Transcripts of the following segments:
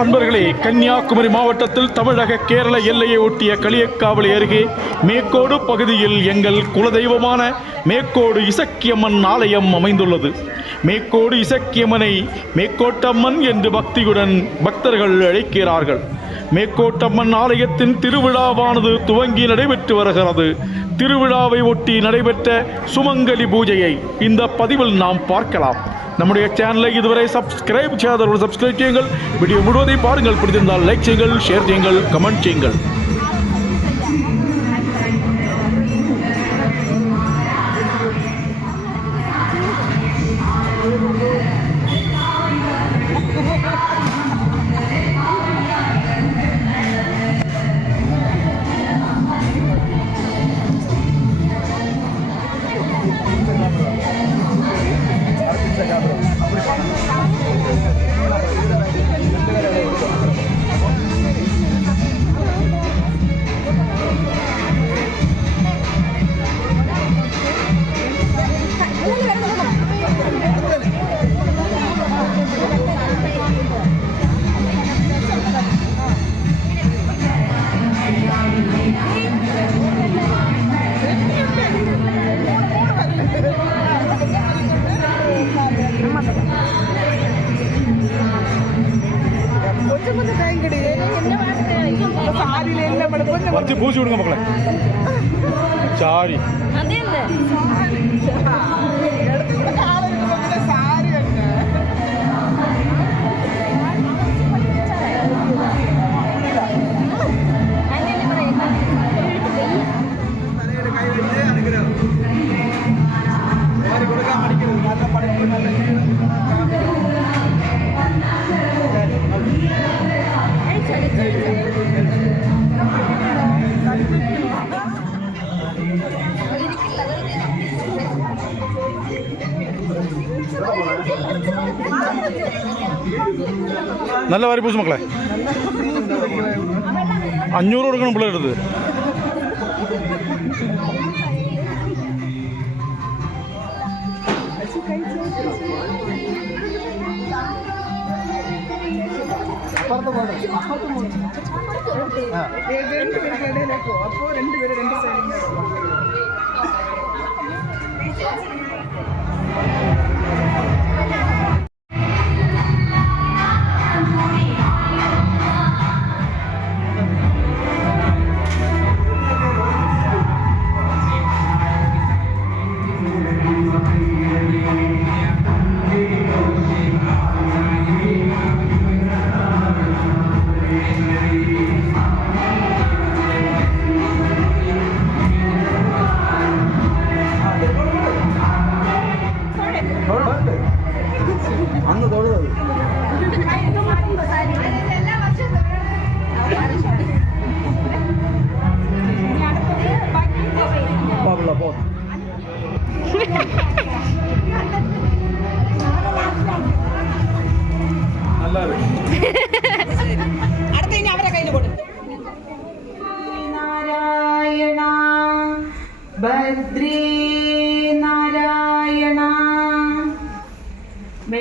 அன்பர்களே கன்னியாகுமரி மாவட்டத்தில் தமிழக கேரள எல்லையை ஒட்டிய களியக்காவலி அருகே மேக்கோடு பகுதியில் எங்கள் குலதெய்வமான மேக்கோடு இசக்கியம்மன் ஆலயம் அமைந்துள்ளது. மேக்கோடு இசக்கியம்மனை மேக்கோட்டம்மன் என்று பக்தியுடன் பக்தர்கள் அழைக்கிறார்கள். மேக்கோட்டம்மன் ஆலயத்தின் திருவிழாவானது துவங்கி நடைபெற்று வருகிறது. திருவிழாவை ஒட்டி நடைபெற்ற சுமங்கலி பூஜையை இந்த பதிவில் நாம் பார்க்கலாம். நம்முடைய சேனலை இதுவரை சப்ஸ்கிரைப் செய்யாதவர்கள் சப்ஸ்கிரைப் செய்யுங்கள். வீடியோ முழுவதையும் பாருங்கள். பிடித்திருந்தால் லைக் செய்யுங்கள் ஷேர் செய்யுங்கள் கமெண்ட் செய்யுங்கள். கொஞ்சம் வச்சு பூசி விடுங்க மக்களை. சாரி. നല്ല വാരി പൂസ് മക്കളെ അഞ്ഞൂറ് കൊടുക്കണം പിള്ളേരടുത്ത് അപ്പോ രണ്ടുപേരും രണ്ട് സൈഡിൽ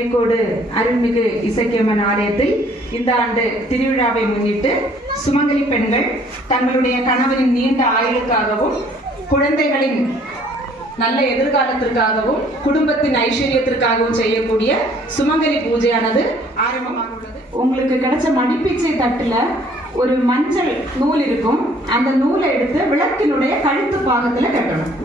மேற்கோடு அருள்மிகு இசக்கியம்மன் ஆலயத்தில் இந்த ஆண்டு திருவிழாவை முன்னிட்டு சுமங்கலி பெண்கள் தங்களுடைய கணவரின் நீண்ட ஆயுளுக்காகவும் குழந்தைகளின் நல்ல எதிர்காலத்திற்காகவும் குடும்பத்தின் ஐஸ்வர்யத்திற்காகவும் செய்யக்கூடிய சுமங்கலி பூஜையானது ஆரம்பமாக உள்ளது உங்களுக்கு கிடைச்ச மடிப்பீச்சை தட்டுல ஒரு மஞ்சள் நூல் இருக்கும். அந்த நூலை எடுத்து விளக்கினுடைய கழுத்து பாகத்துல கட்டணும்.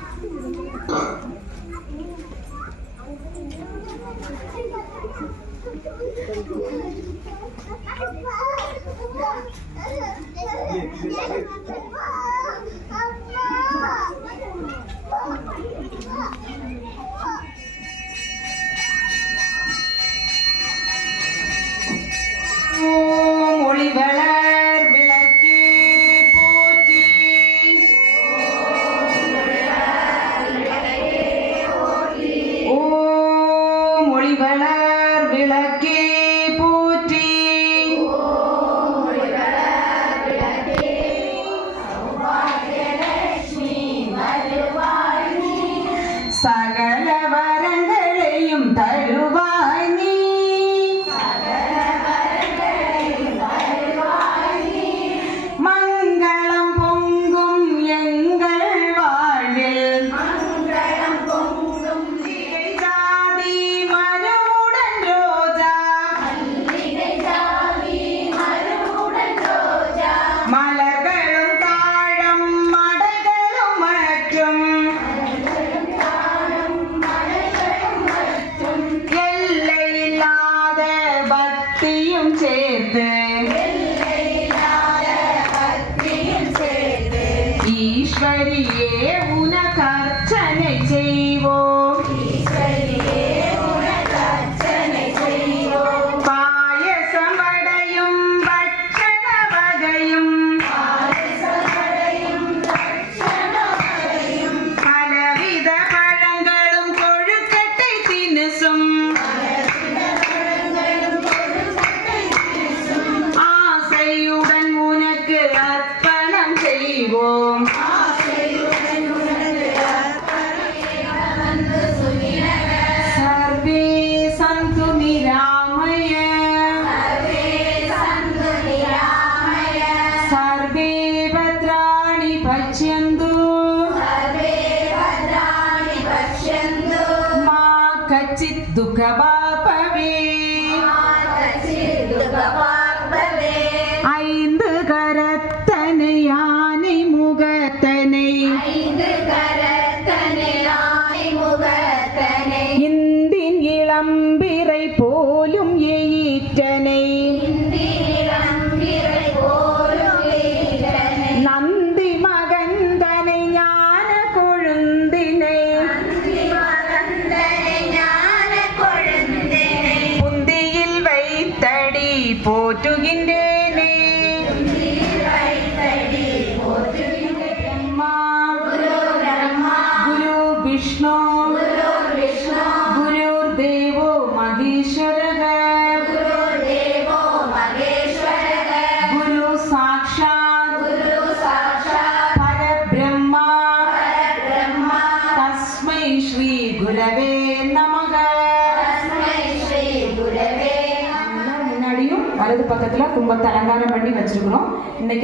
Maria.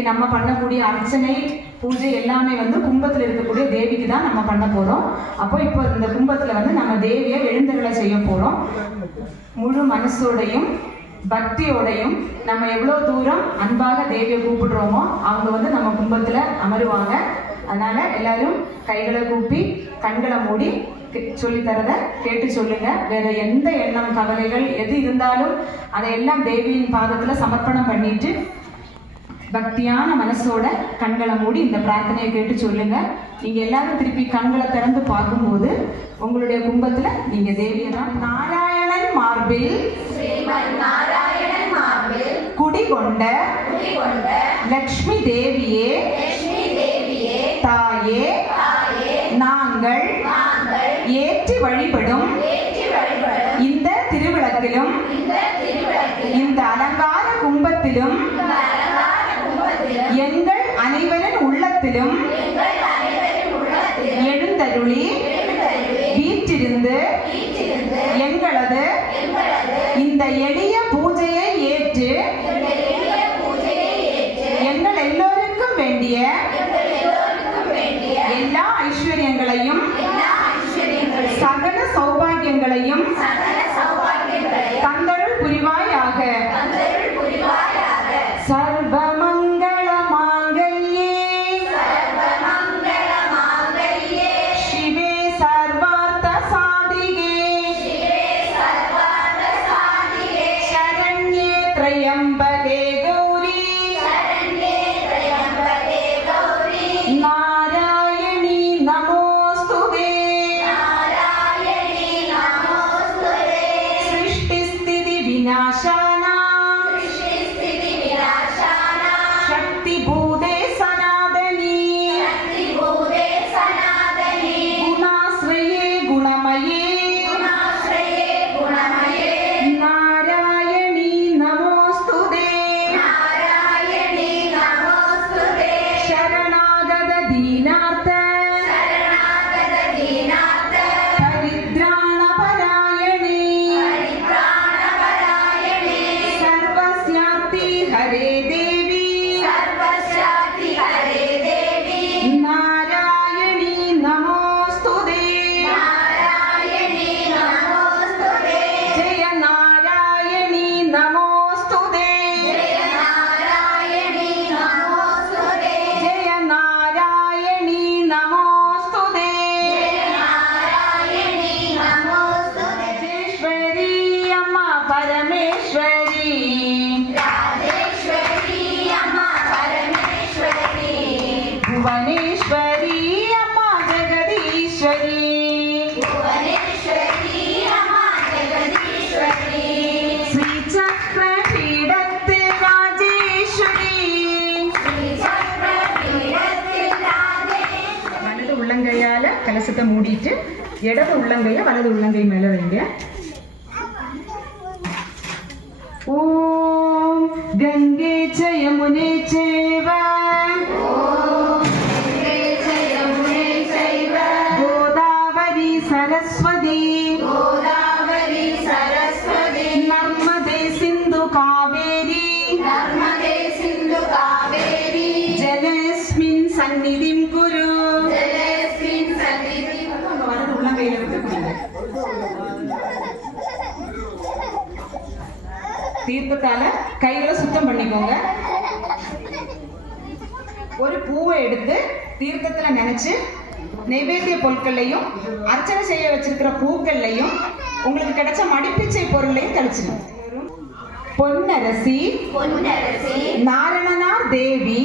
நம்ம பண்ணக்கூடிய அர்ச்சனை பூஜை எல்லாமே வந்து கும்பத்தில் இருக்கக்கூடிய தேவிக்கு தான் நம்ம பண்ண போகிறோம் அப்போ இப்போ இந்த கும்பத்தில் வந்து நம்ம தேவியை எழுந்தருளை செய்ய போகிறோம் முழு மனசோடையும் பக்தியோடையும் நம்ம எவ்வளோ தூரம் அன்பாக தேவியை கூப்பிடுறோமோ அவங்க வந்து நம்ம கும்பத்தில் அமருவாங்க. அதனால எல்லாரும் கைகளை கூப்பி கண்களை மூடி கே- தரத கேட்டு சொல்லுங்க. வேற எந்த எண்ணம் கவலைகள் எது இருந்தாலும் அதையெல்லாம் தேவியின் பாதத்துல சமர்ப்பணம் பண்ணிட்டு பக்தியான மனசோட கண்களை மூடி இந்த பிரார்த்தனையை கேட்டு சொல்லுங்க. நீங்க எல்லாரும் திருப்பி கண்களை திறந்து பார்க்கும்போது உங்களுடைய கும்பத்துல நீங்க தேவியை தான் நாராயணன் மார்பில். குடிகொண்ட லக்ஷ்மி தேவியே. தாயே. நாங்கள் ஏற்றி வழிபடும் இந்த திருவிளக்கிலும் இந்த அலங்கார கும்பத்திலும் எங்கள் அனைவரின் உள்ளத்திலும் எழுந்தருளி வீற்றிருந்து எங்களது இந்த எளிய பூஜையை ஏற்று எங்கள் எல்லோருக்கும் வேண்டிய பரமேஸ்வரி. ராஜேஸ்வரி அம்மா பரமேஸ்வரி. புவனேஸ்வரி அம்மா ஜெகதீஸ்வரி. புவனேஸ்வரி அம்மா ஜெகதீஸ்வரி. ஸ்ரீ சக்கர பீடத்தில் ராஜேஸ்வரி. ஸ்ரீ சக்கர கலசத்தை மூடிட்டு இடது உள்ளங்கையை வலது உள்ளங்கை மேல வைங்க. தீர்த்தத்தால கைகளை சுத்தம் பண்ணிக்கோங்க ஒரு பூவை எடுத்து தீர்த்தத்துல நினைச்சு நைவேத்திய பொருட்கள்லையும் அர்ச்சனை செய்ய வச்சிருக்கிற பூக்கள்லையும் உங்களுக்கு கிடைச்ச மடிப்பிச்சை பொருளையும் தெளிச்சிடும் பொன்னரசி பொன்னரசி நாரணனார் தேவி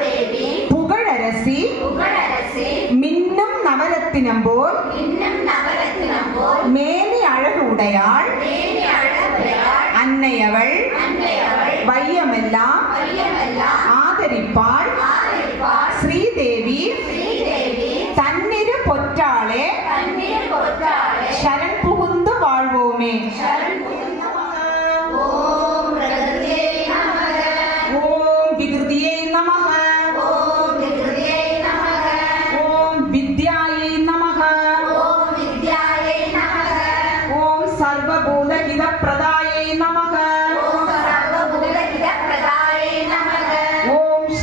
தேவி புகழரசி புகழரசி மின்னும் நவரத்தினம் போல் இன்னும் நவரத்தினம் போல் மேனி அழகு உடையாள் மேனி அன்னையவள் அன்னையவள் வையமெல்லாம் வையமெல்லாம் ஆதரிப்பாள் ஸ்ரீதேவி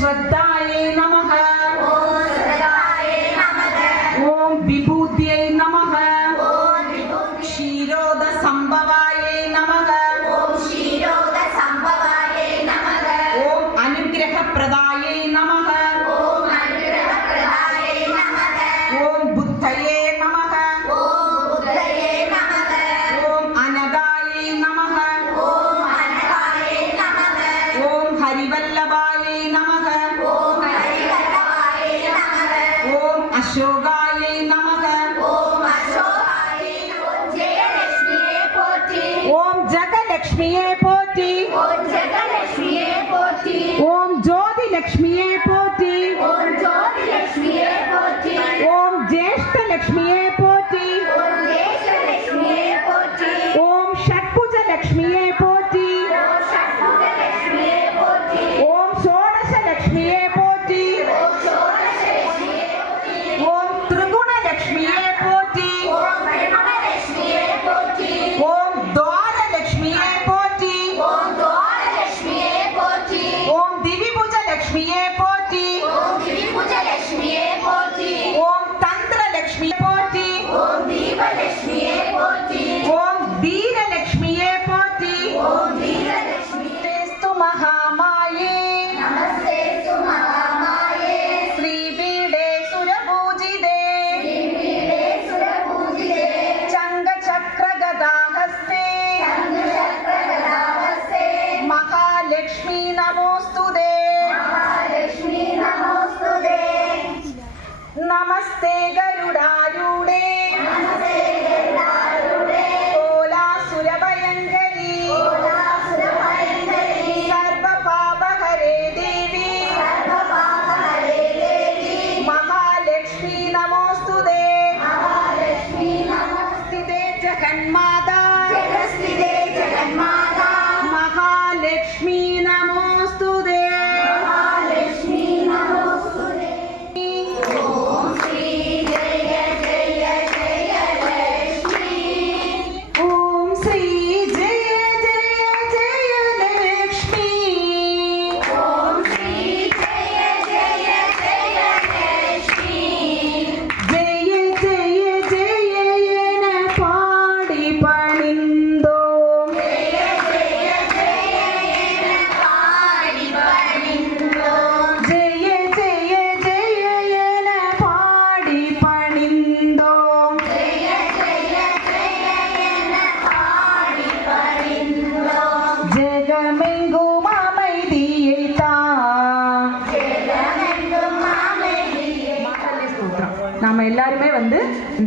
શ્રદ્ધા my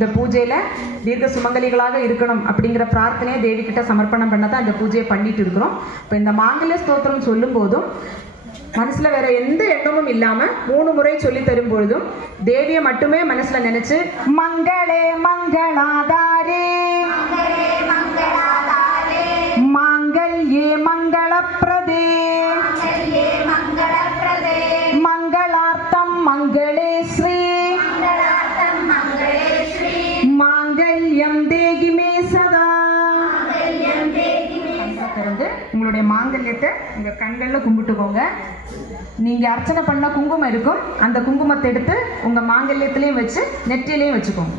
இந்த பூஜையில் தீர்க்க சுமங்கலிகளாக இருக்கணும் அப்படிங்கிற பிரார்த்தனையை தேவி சமர்ப்பணம் பண்ண தான் இந்த பூஜையை பண்ணிட்டு இருக்கிறோம். இப்போ இந்த மாங்கல்ய ஸ்தோத்திரம் சொல்லும் போதும் மனசில் வேற எந்த எண்ணமும் இல்லாமல் மூணு முறை சொல்லி தரும் பொழுதும் தேவியை மட்டுமே மனசில் நினைச்சு மங்களே மங்களாதாரே. மங்கள்யே மங்கள பிரதே உங்கள் கண்களில் கும்பிட்டுக்கோங்க. நீங்கள் அர்ச்சனை பண்ண குங்குமம் இருக்கும். அந்த குங்குமத்தை எடுத்து உங்கள் மாங்கல்யத்துலேயும் வச்சு நெற்றிலையும் வச்சுக்கோங்க.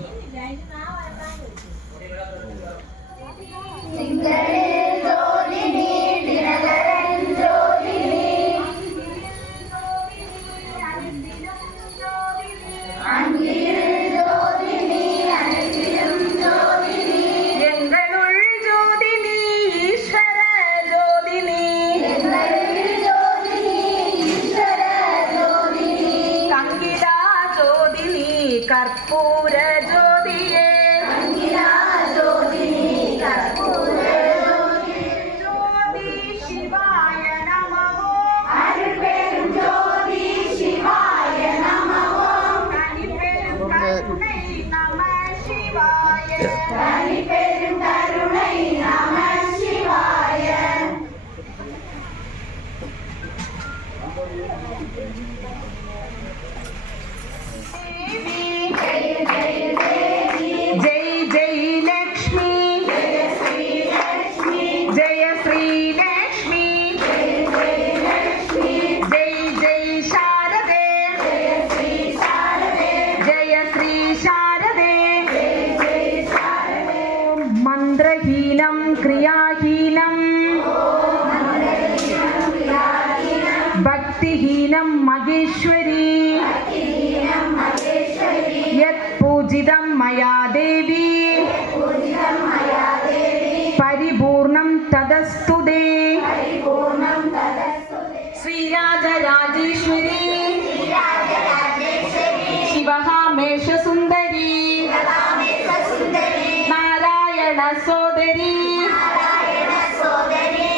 சோதரி.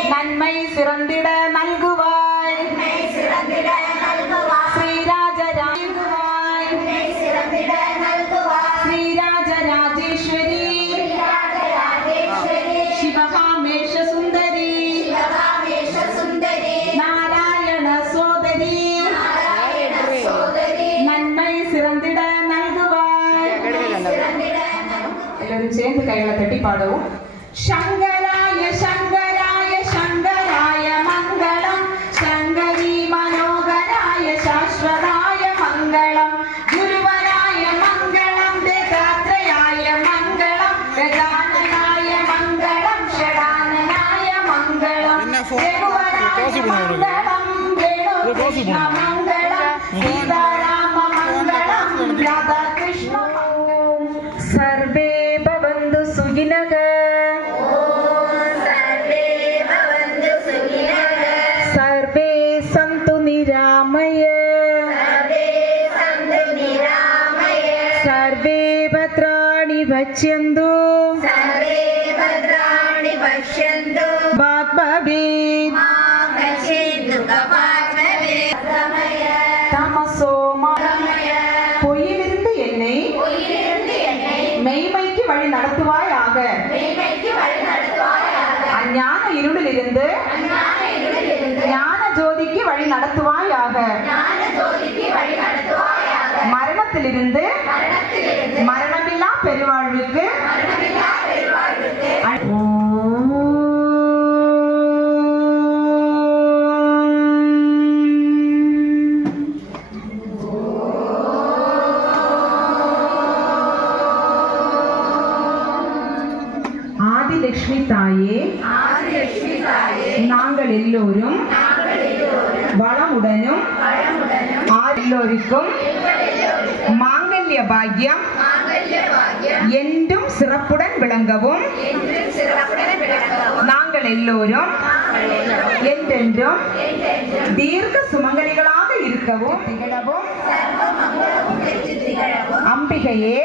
நன்மை சிறந்திட நல்க possible, Hare Krishna. It is possible. வழி நடத்துவாயாக அஞ்ஞான இருளிலிருந்து ஞான ஜோதிக்கு வழி நடத்துவாயாக மரணத்திலிருந்து மரணமில்லா பெருவாழ்வுக்கு எல்லோருக்கும் மாங்கல்ய பாக்கியம் என்றும் சிறப்புடன் விளங்கவும் நாங்கள் எல்லோரும் என்றென்றும் தீர்க்க சுமங்கலிகளாக இருக்கவும் திகழவும் அம்பிகையே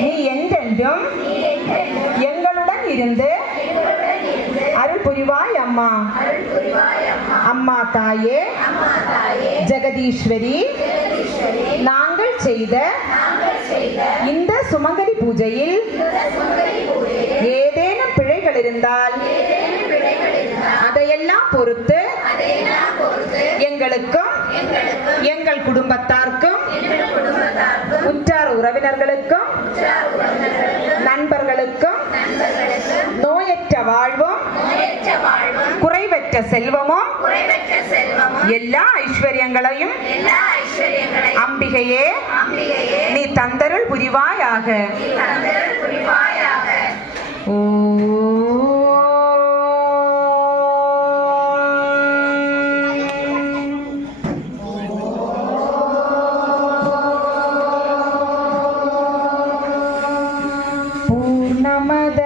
நீ என்றென்றும் எங்களுடன் இருந்து புரிவாய் அம்மா. அம்மா தாயே ஜெகதீஸ்வரி நாங்கள் செய்த இந்த சுமங்கலி பூஜையில் ஏதேனும் பிழைகள் இருந்தால் அதையெல்லாம் பொறுத்து எங்களுக்கும் எங்கள் குடும்பத்தார்க்கும் குறைவற்ற செல்வமும் எல்லா ஐஸ்வர்யங்களையும் அம்பிகையே நீ தந்தருள் புரிவாயாக. புரிவாயாக. பூர்ணமத